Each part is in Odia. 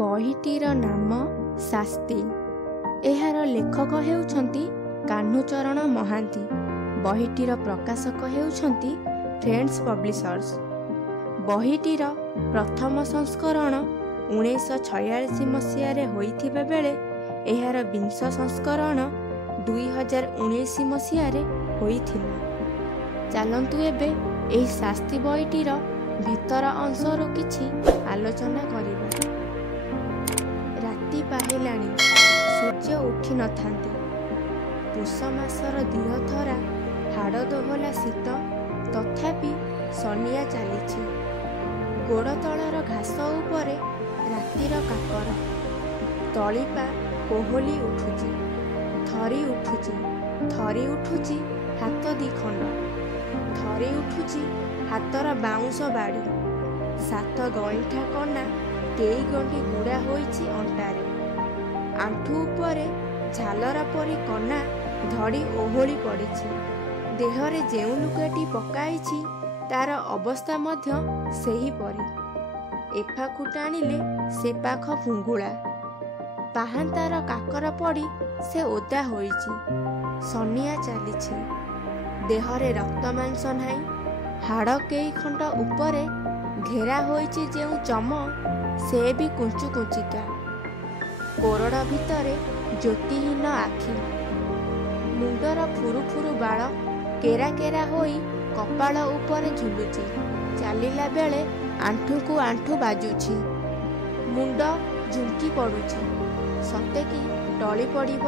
ବହିଟିର ନାମ ଶାସ୍ତି। ଏହାର ଲେଖକ ହେଉଛନ୍ତି କାହ୍ନୁଚରଣ ମହାନ୍ତି। ବହିଟିର ପ୍ରକାଶକ ହେଉଛନ୍ତି ଫ୍ରେଣ୍ଡସ୍ ପବ୍ଲିସର୍ସ। ବହିଟିର ପ୍ରଥମ ସଂସ୍କରଣ 1946 ମସିହାରେ ହୋଇଥିବା ବେଳେ ଏହାର ବିଂଶ ସଂସ୍କରଣ 2019 ମସିହାରେ ହୋଇଥିଲା। ଚାଲନ୍ତୁ ଏବେ ଏହି ଶାସ୍ତି ବହିଟିର ଭିତର ଅଂଶରୁ କିଛି ଆଲୋଚନା କରିବା। ରାତି ପାହିଲାଣି, ସୂର୍ଯ୍ୟ ଉଠି ନଥାନ୍ତି। ପୁଷ ମାସର ଦିହଥରା ହାଡ଼ ଦୋହଲା ଶୀତ, ତଥାପି ସନିଆ ଚାଲିଛି। ଗୋଡ଼ ତଳର ଘାସ ଉପରେ ରାତିର କାକର। ତଳିପା କୋହଲି ଉଠୁଛି, ଥରି ଉଠୁଛି, ଥରି ଉଠୁଛି ହାତ ଦିଖଣ୍ଡ, ଥରି ଉଠୁଛି ହାତର ବାଉଁଶ ବାଡ଼ି। 7 ଗଇଁଠା କନା କେଇ ଗଣ୍ଡି ଗୁଡ଼ା ହୋଇଛି ଅଣ୍ଟାରେ। ଆଣ୍ଠୁ ଉପରେ ଝାଲରା ପରି କନା ଧଡ଼ି ଓହଳି ପଡ଼ିଛି। ଦେହରେ ଯେଉଁ ଲୁଗାଟି ପକାଇଛି ତାର ଅବସ୍ଥା ମଧ୍ୟ ସେହିପରି। ଏପାଖୁ ଟାଣିଲେ ସେ ପାଖ ଫୁଙ୍ଗୁଳା। ପାହାନ୍ତାର କାକର ପଡ଼ି ସେ ଓଦା ହୋଇଛି। ସନିଆ ଚାଲିଛି। ଦେହରେ ରକ୍ତ ମାଂସ ନାହିଁ। ହାଡ଼ କେଇ ଖଣ୍ଡ ଉପରେ ଘେରା ହୋଇଛି ଯେଉଁ ଚମ, ସେ ବି କୁଞ୍ଚୁ କୁଞ୍ଚିକା। କୋରଡ଼ ଭିତରେ ଜ୍ୟୋତିହୀନ ଆଖି। ମୁଣ୍ଡର ଫୁରୁ ଫୁରୁ ବାଳ କେରା କେରା ହୋଇ କପାଳ ଉପରେ ଝୁଲୁଛି। ଚାଲିଲା ବେଳେ ଆଣ୍ଠୁକୁ ଆଣ୍ଠୁ ବାଜୁଛି। ମୁଣ୍ଡ ଝୁଙ୍କି ପଡ଼ୁଛି, ସତେକି ଟଳି ପଡ଼ିବ।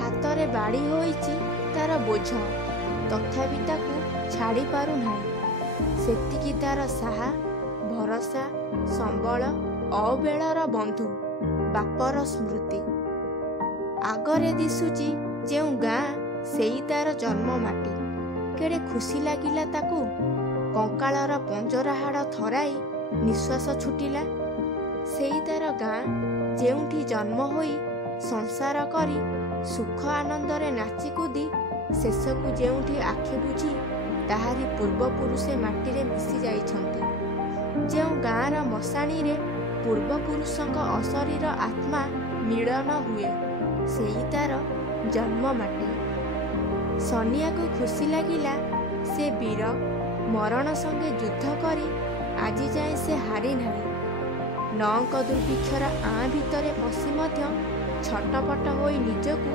ହାତରେ ବାଡ଼ି ହୋଇଛି ତାର ବୋଝ, ତଥାପି ତାକୁ ଛାଡ଼ି ପାରୁନାହିଁ। ସେତିକି ତାର ସାହା, ଭରସା, ସମ୍ବଳ, ଅବେଳର ବନ୍ଧୁ, ବାପର ସ୍ମୃତି। ଆଗରେ ଦିଶୁଛି ଯେଉଁ ଗାଁ, ସେଇ ତାର ଜନ୍ମ ମାଟି। କେଡ଼େ ଖୁସି ଲାଗିଲା ତାକୁ। କଙ୍କାଳର ପଞ୍ଜରା ହାଡ଼ ଥରାଇ ନିଶ୍ୱାସ ଛୁଟିଲା। ସେଇ ତାର ଗାଁ, ଯେଉଁଠି ଜନ୍ମ ହୋଇ ସଂସାର କରି ସୁଖ ଆନନ୍ଦରେ ନାଚି କୁଦି ଶେଷକୁ ଯେଉଁଠି ଆଖି ବୁଜି ତାହାରି ପୂର୍ବପୁରୁଷେ ମାଟିରେ ମିଶି ଯାଇଛନ୍ତି। ଯେଉଁ ଗାଁର ମଶାଣିରେ ପୂର୍ବପୁରୁଷଙ୍କ ଅଶରୀର ଆତ୍ମା ମିଳନ ହୁଏ, ସେଇ ତାର ଜନ୍ମ ମାଟି। ସନିଆକୁ ଖୁସି ଲାଗିଲା। ସେ ବୀର, ମରଣ ସଙ୍ଗେ ଯୁଦ୍ଧ କରି ଆଜି ଯାଏ ସେ ହାରି ନାହିଁ। 9ଙ୍କ ଦୁର୍ଭିକ୍ଷର ଆଁ ଭିତରେ ପଶି ମଧ୍ୟ ଛଟପଟ ହୋଇ ନିଜକୁ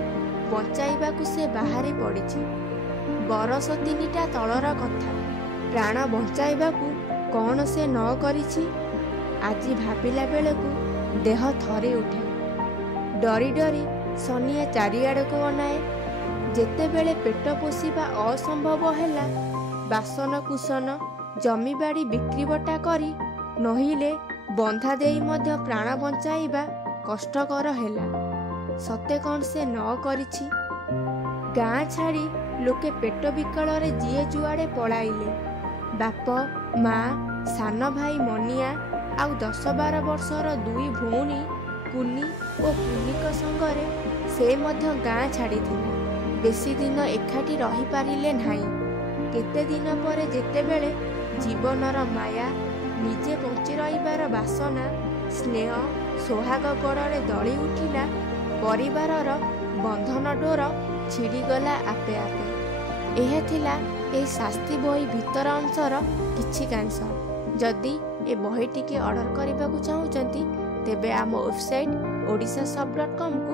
ବଞ୍ଚାଇବାକୁ ସେ ବାହାରି ପଡ଼ିଛି। ବରଷ 3ଟା ତଳର କଥା। ପ୍ରାଣ ବଞ୍ଚାଇବାକୁ କ'ଣ ସେ ନ କରିଛି? ଆଜି ଭାବିଲା ବେଳକୁ ଦେହ ଥରି ଉଠେ। ଡରି ଡରି ସନିଆ ଚାରିଆଡ଼କୁ ଅନାଏ। ଯେତେବେଳେ ପେଟ ପୋଷିବା ଅସମ୍ଭବ ହେଲା, ବାସନ କୁସନ, ଜମିବାଡ଼ି ବିକ୍ରିବଟା କରି ନହିଲେ ବନ୍ଧା ଦେଇ ମଧ୍ୟ ପ୍ରାଣ ବଞ୍ଚାଇବା କଷ୍ଟକର ହେଲା। ସତେ କ'ଣ ସେ ନ କରିଛି? ଗାଁ ଛାଡ଼ି ଲୋକେ ପେଟ ବିକଳରେ ଯିଏ ଯୁଆଡ଼େ ପଳାଇଲେ। ବାପ, ମା, ସାନ ଭାଇ ମନିଆ ଆଉ 10-12 ବର୍ଷର 2 ଭଉଣୀ କୁନି ଓ କୁନିଙ୍କ ସଙ୍ଗରେ ସେ ମଧ୍ୟ ଗାଁ ଛାଡ଼ିଥିଲା। ବେଶୀ ଦିନ ଏକାଠି ରହିପାରିଲେ ନାହିଁ। କେତେ ଦିନ ପରେ ଯେତେବେଳେ ଜୀବନର ମାୟା, ନିଜେ ବଞ୍ଚି ରହିବାର ବାସନା, ସ୍ନେହ, ସୋହାଗ ଗୋଡ଼ରେ ଦଳି ଉଠିଲା, ପରିବାରର ବନ୍ଧନ ଡୋର ଛିଡ଼ିଗଲା ଆପେ ଆପେ। ଏହା ଥିଲା ଏହି ଶାସ୍ତି ବହି ଭିତର ଅଂଶର କିଛି କାଂଶ। ଯଦି ଏ ବହିଟିକି ଅର୍ଡ଼ର କରିବାକୁ ଚାହୁଁଛନ୍ତି, ତେବେ ଆମ ୱେବସାଇଟ୍ odisasub.com କୁ